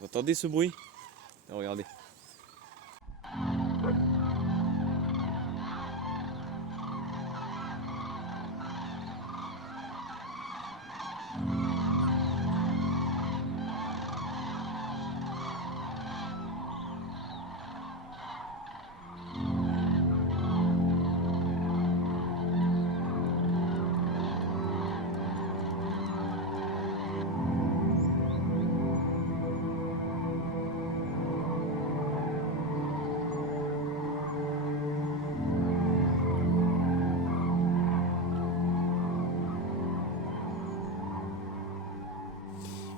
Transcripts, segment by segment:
Vous entendez ce bruit? Regardez.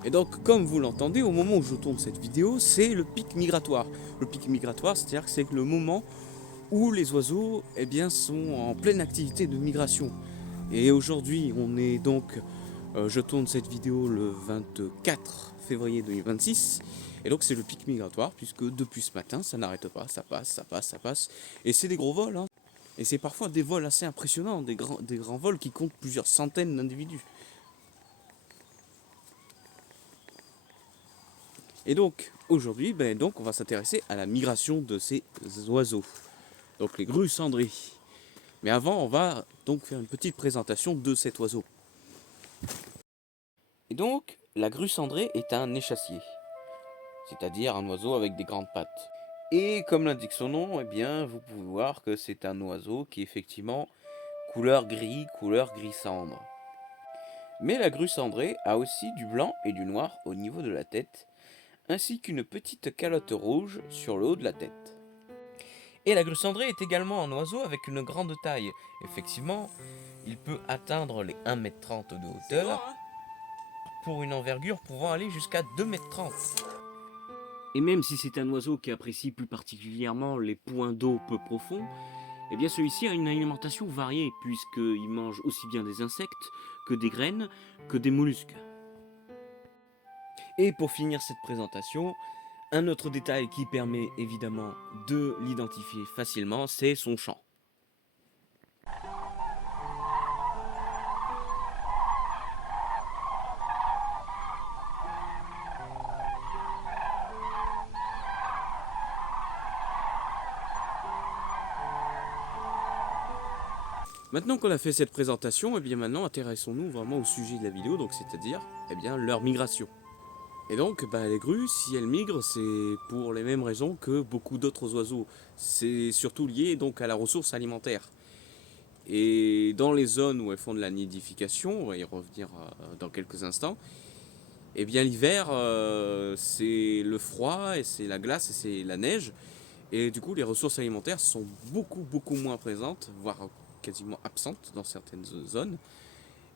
Et donc, comme vous l'entendez, au moment où je tourne cette vidéo, c'est le pic migratoire. Le pic migratoire, c'est-à-dire que c'est le moment où les oiseaux sont en pleine activité de migration. Et aujourd'hui, on est donc, je tourne cette vidéo le 24 février 2026. Et donc c'est le pic migratoire, puisque depuis ce matin, ça n'arrête pas, ça passe, ça passe, ça passe. Et c'est des gros vols, hein. Et c'est parfois des vols assez impressionnants, des grands vols qui comptent plusieurs centaines d'individus. Et donc aujourd'hui, on va s'intéresser à la migration de ces oiseaux, donc les grues cendrées. Mais avant, on va donc faire une petite présentation de cet oiseau. Et donc, la grue cendrée est un échassier, c'est-à-dire un oiseau avec des grandes pattes. Et comme l'indique son nom, vous pouvez voir que c'est un oiseau qui est effectivement couleur gris cendre. Mais la grue cendrée a aussi du blanc et du noir au niveau de la tête, ainsi qu'une petite calotte rouge sur le haut de la tête. Et la grue cendrée est également un oiseau avec une grande taille. Effectivement, il peut atteindre les 1,30 m de hauteur, pour une envergure pouvant aller jusqu'à 2,30 m. Et même si c'est un oiseau qui apprécie plus particulièrement les points d'eau peu profonds, celui-ci a une alimentation variée, puisqu'il mange aussi bien des insectes que des graines, que des mollusques. Et pour finir cette présentation, un autre détail qui permet évidemment de l'identifier facilement, c'est son chant. Maintenant qu'on a fait cette présentation, maintenant intéressons-nous vraiment au sujet de la vidéo, donc c'est-à-dire leur migration. Et donc les grues, si elles migrent, c'est pour les mêmes raisons que beaucoup d'autres oiseaux. C'est surtout lié donc à la ressource alimentaire. Et dans les zones où elles font de la nidification, on va y revenir dans quelques instants, l'hiver c'est le froid et c'est la glace et c'est la neige. Et du coup les ressources alimentaires sont beaucoup moins présentes, voire quasiment absentes dans certaines zones.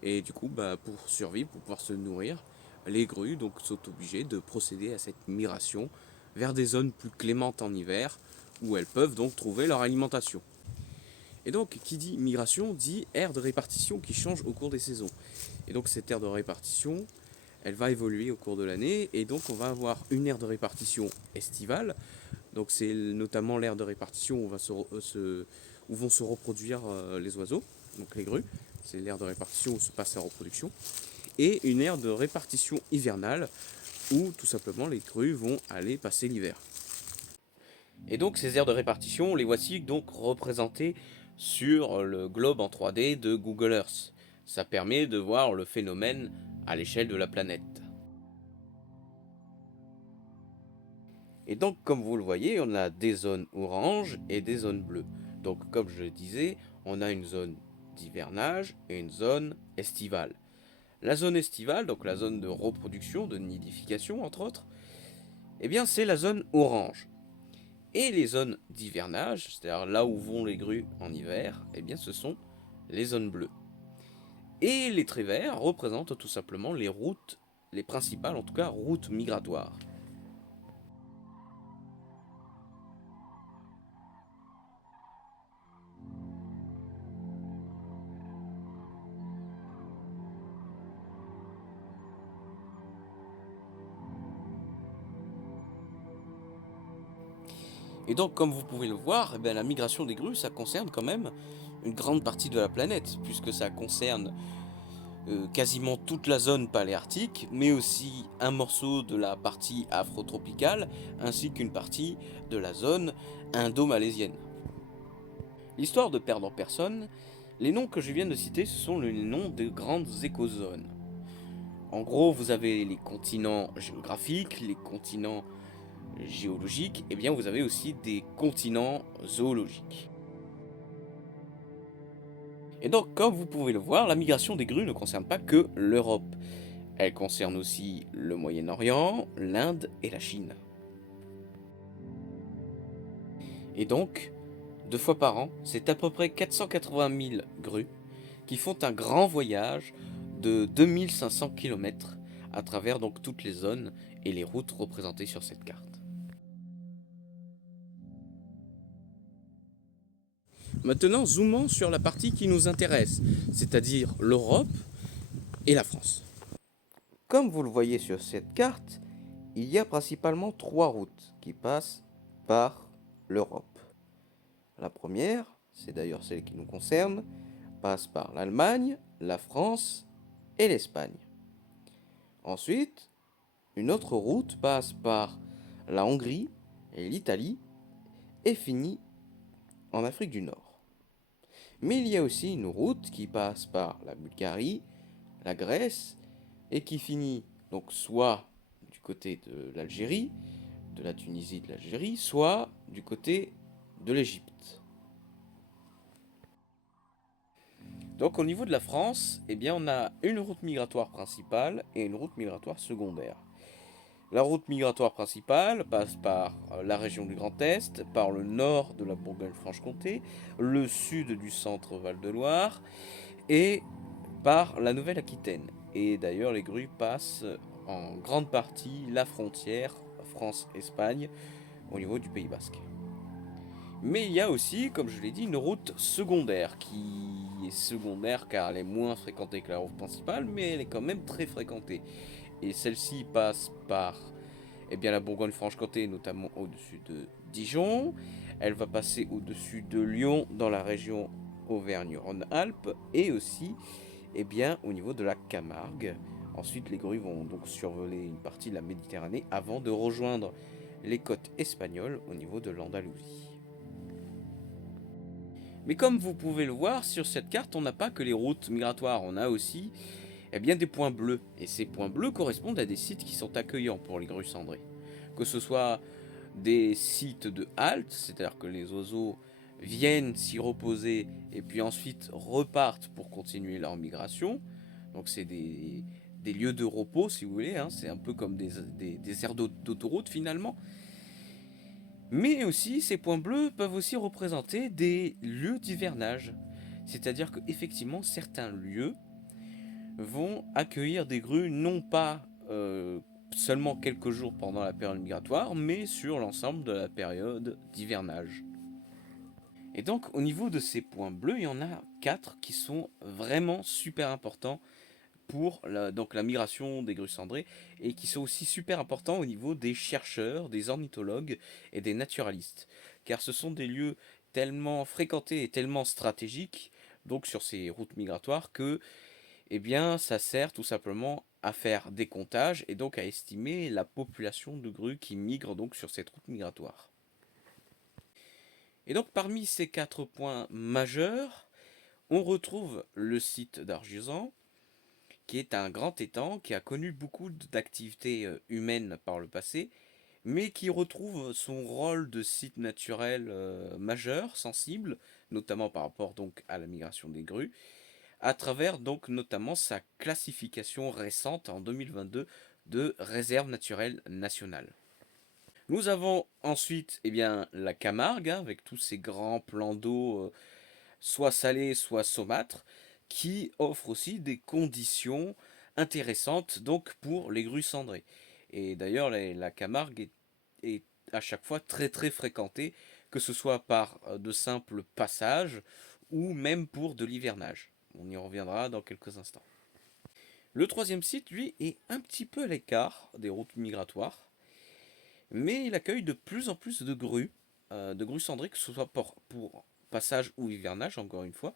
Et du coup pour survivre, pour pouvoir se nourrir, les grues donc sont obligées de procéder à cette migration vers des zones plus clémentes en hiver, où elles peuvent donc trouver leur alimentation. Et donc, qui dit migration, dit aire de répartition qui change au cours des saisons. Et donc, cette aire de répartition, elle va évoluer au cours de l'année, et donc on va avoir une aire de répartition estivale. Donc, c'est notamment l'aire de répartition où vont se reproduire les oiseaux, donc les grues. C'est l'aire de répartition où se passe la reproduction. Et une aire de répartition hivernale, où tout simplement les grues vont aller passer l'hiver. Et donc ces aires de répartition, les voici donc représentées sur le globe en 3D de Google Earth. Ça permet de voir le phénomène à l'échelle de la planète. Et donc comme vous le voyez, on a des zones oranges et des zones bleues. Donc comme je le disais, on a une zone d'hivernage et une zone estivale. La zone estivale, donc la zone de reproduction, de nidification entre autres, c'est la zone orange. Et les zones d'hivernage, c'est-à-dire là où vont les grues en hiver, ce sont les zones bleues. Et les traits verts représentent tout simplement les routes, les principales en tout cas routes migratoires. Et donc comme vous pouvez le voir, la migration des grues, ça concerne quand même une grande partie de la planète, puisque ça concerne quasiment toute la zone paléarctique, mais aussi un morceau de la partie afrotropicale, ainsi qu'une partie de la zone indo-malaisienne. L'histoire de perdre personne, les noms que je viens de citer, ce sont les noms de grandes écozones. En gros, vous avez les continents géographiques, les continents géologiques, et bien vous avez aussi des continents zoologiques. Et donc, comme vous pouvez le voir, la migration des grues ne concerne pas que l'Europe. Elle concerne aussi le Moyen-Orient, l'Inde et la Chine. Et donc, 2 fois par an, c'est à peu près 480 000 grues qui font un grand voyage de 2500 km à travers donc toutes les zones et les routes représentées sur cette carte. Maintenant, zoomons sur la partie qui nous intéresse, c'est-à-dire l'Europe et la France. Comme vous le voyez sur cette carte, il y a principalement 3 routes qui passent par l'Europe. La première, c'est d'ailleurs celle qui nous concerne, passe par l'Allemagne, la France et l'Espagne. Ensuite, une autre route passe par la Hongrie et l'Italie et finit en Afrique du Nord. Mais il y a aussi une route qui passe par la Bulgarie, la Grèce et qui finit donc soit du côté de l'Algérie, de la Tunisie, de l'Algérie, soit du côté de l'Égypte. Donc au niveau de la France, eh bien, on a une route migratoire principale et une route migratoire secondaire. La route migratoire principale passe par la région du Grand Est, par le nord de la Bourgogne-Franche-Comté, le sud du centre Val-de-Loire et par la Nouvelle-Aquitaine. Et d'ailleurs, les grues passent en grande partie la frontière France-Espagne au niveau du Pays Basque. Mais il y a aussi, comme je l'ai dit, une route secondaire qui est secondaire car elle est moins fréquentée que la route principale, mais elle est quand même très fréquentée. Et celle-ci passe par la Bourgogne-Franche-Comté, notamment au-dessus de Dijon. Elle va passer au-dessus de Lyon dans la région Auvergne-Rhône-Alpes et aussi au niveau de la Camargue. Ensuite, les grues vont donc survoler une partie de la Méditerranée avant de rejoindre les côtes espagnoles au niveau de l'Andalousie. Mais comme vous pouvez le voir, sur cette carte, on n'a pas que les routes migratoires, on a aussi des points bleus. Et ces points bleus correspondent à des sites qui sont accueillants pour les grues cendrées. Que ce soit des sites de halte, c'est-à-dire que les oiseaux viennent s'y reposer et puis ensuite repartent pour continuer leur migration. Donc c'est des lieux de repos si vous voulez, hein. C'est un peu comme des aires d'autoroute finalement. Mais aussi, ces points bleus peuvent aussi représenter des lieux d'hivernage. C'est-à-dire qu'effectivement, certains lieux vont accueillir des grues non pas seulement quelques jours pendant la période migratoire, mais sur l'ensemble de la période d'hivernage. Et donc, au niveau de ces points bleus, il y en a 4 qui sont vraiment super importants pour la migration des grues cendrées et qui sont aussi super importants au niveau des chercheurs, des ornithologues et des naturalistes. Car ce sont des lieux tellement fréquentés et tellement stratégiques donc sur ces routes migratoires que ça sert tout simplement à faire des comptages et donc à estimer la population de grues qui migrent donc sur cette route migratoire. Et donc parmi ces 4 points majeurs, on retrouve le site d'Arjusan, qui est un grand étang qui a connu beaucoup d'activités humaines par le passé, mais qui retrouve son rôle de site naturel majeur, sensible, notamment par rapport donc à la migration des grues, à travers donc notamment sa classification récente en 2022 de réserve naturelle nationale. Nous avons ensuite la Camargue, hein, avec tous ces grands plans d'eau, soit salés, soit saumâtres, qui offrent aussi des conditions intéressantes donc pour les grues cendrées. Et d'ailleurs, la Camargue est à chaque fois très très fréquentée, que ce soit par de simples passages ou même pour de l'hivernage. On y reviendra dans quelques instants. Le troisième site, lui, est un petit peu à l'écart des routes migratoires, mais il accueille de plus en plus de grues cendrées, que ce soit pour passage ou hivernage, encore une fois.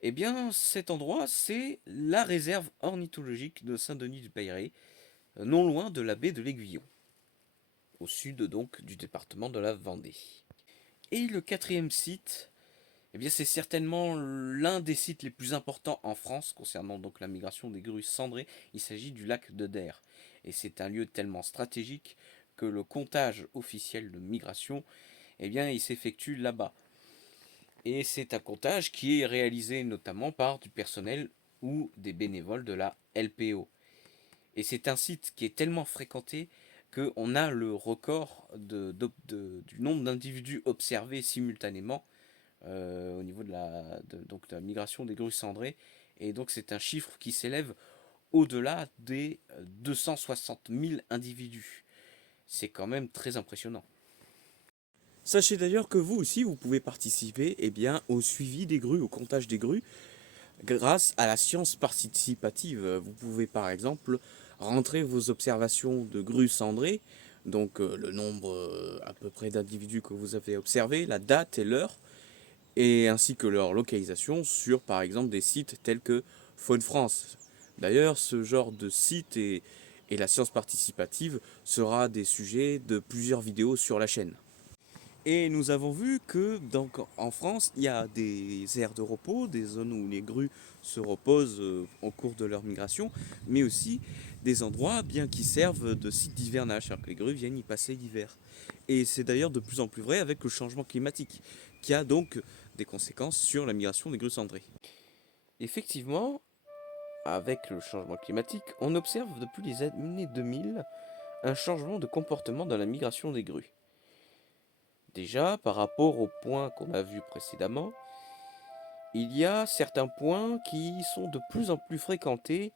Eh bien, cet endroit, c'est la réserve ornithologique de Saint-Denis-du-Payret, non loin de la baie de l'Aiguillon, au sud donc du département de la Vendée. Et le quatrième site, eh bien, c'est certainement l'un des sites les plus importants en France concernant donc la migration des grues cendrées. Il s'agit du lac de Der. Et c'est un lieu tellement stratégique que le comptage officiel de migration, eh bien, il s'effectue là-bas. Et c'est un comptage qui est réalisé notamment par du personnel ou des bénévoles de la LPO. Et c'est un site qui est tellement fréquenté qu'on a le record du nombre d'individus observés simultanément au niveau donc de la migration des grues cendrées. Et donc c'est un chiffre qui s'élève au-delà des 260 000 individus. C'est quand même très impressionnant. Sachez d'ailleurs que vous aussi, vous pouvez participer au suivi des grues, au comptage des grues, grâce à la science participative. Vous pouvez par exemple rentrer vos observations de grues cendrées, donc le nombre à peu près d'individus que vous avez observés, la date et l'heure, et ainsi que leur localisation sur par exemple des sites tels que Faune France. D'ailleurs, ce genre de site et la science participative sera des sujets de plusieurs vidéos sur la chaîne. Et nous avons vu que donc, en France, il y a des aires de repos, des zones où les grues se reposent au cours de leur migration, mais aussi des endroits bien qui servent de sites d'hivernage, alors que les grues viennent y passer l'hiver. Et c'est d'ailleurs de plus en plus vrai avec le changement climatique, qui a donc des conséquences sur la migration des grues cendrées. Effectivement, avec le changement climatique, on observe depuis les années 2000 un changement de comportement dans la migration des grues. Déjà, par rapport aux points qu'on a vus précédemment, il y a certains points qui sont de plus en plus fréquentés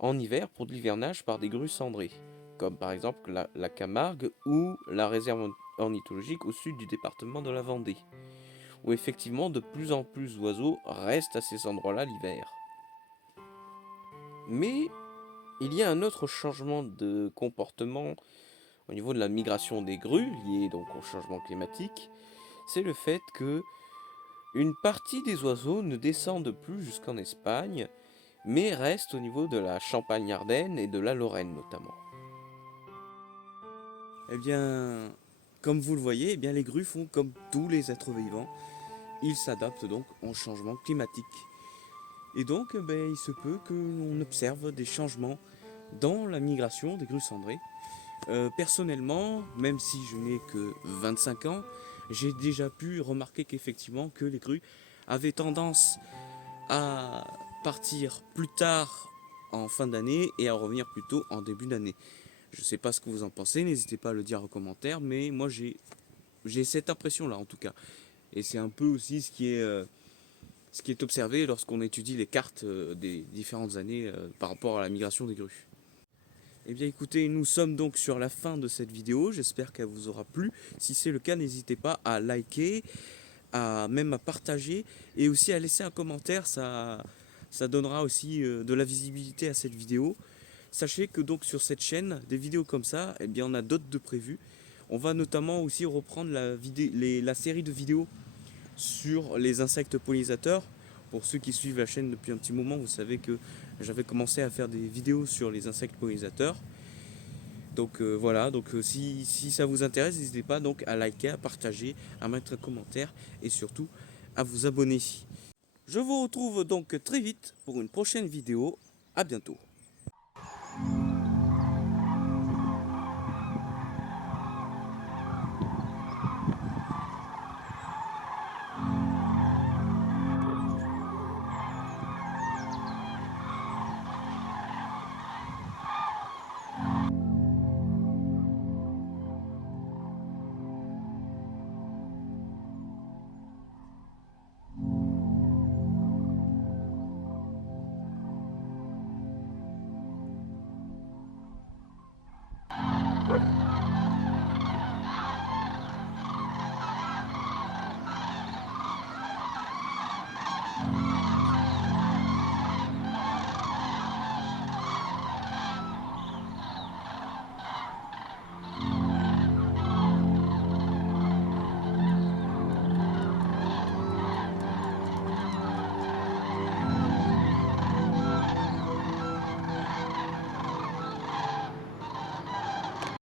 en hiver pour de l'hivernage par des grues cendrées, comme par exemple la Camargue ou la réserve ornithologique au sud du département de la Vendée, où effectivement de plus en plus d'oiseaux restent à ces endroits-là l'hiver. Mais il y a un autre changement de comportement au niveau de la migration des grues, lié donc au changement climatique, c'est le fait que une partie des oiseaux ne descendent plus jusqu'en Espagne, mais restent au niveau de la Champagne-Ardenne et de la Lorraine notamment. Eh bien, comme vous le voyez, les grues font comme tous les êtres vivants. Ils s'adaptent donc au changement climatique. Et donc, il se peut que l'on observe des changements dans la migration des grues cendrées. Personnellement, même si je n'ai que 25 ans, j'ai déjà pu remarquer qu'effectivement que les grues avaient tendance à partir plus tard en fin d'année et à revenir plus tôt en début d'année. Je ne sais pas ce que vous en pensez, n'hésitez pas à le dire en commentaire, mais moi j'ai cette impression là en tout cas. Et c'est un peu aussi ce qui est observé lorsqu'on étudie les cartes des différentes années par rapport à la migration des grues. Eh bien écoutez, nous sommes donc sur la fin de cette vidéo, j'espère qu'elle vous aura plu. Si c'est le cas, n'hésitez pas à liker, même à partager et aussi à laisser un commentaire, ça donnera aussi de la visibilité à cette vidéo. Sachez que donc sur cette chaîne, des vidéos comme ça, on a d'autres de prévues. On va notamment aussi reprendre la série de vidéos sur les insectes pollinisateurs. Pour ceux qui suivent la chaîne depuis un petit moment, vous savez que j'avais commencé à faire des vidéos sur les insectes pollinisateurs. Donc voilà, si ça vous intéresse, n'hésitez pas donc à liker, à partager, à mettre un commentaire et surtout à vous abonner. Je vous retrouve donc très vite pour une prochaine vidéo. À bientôt.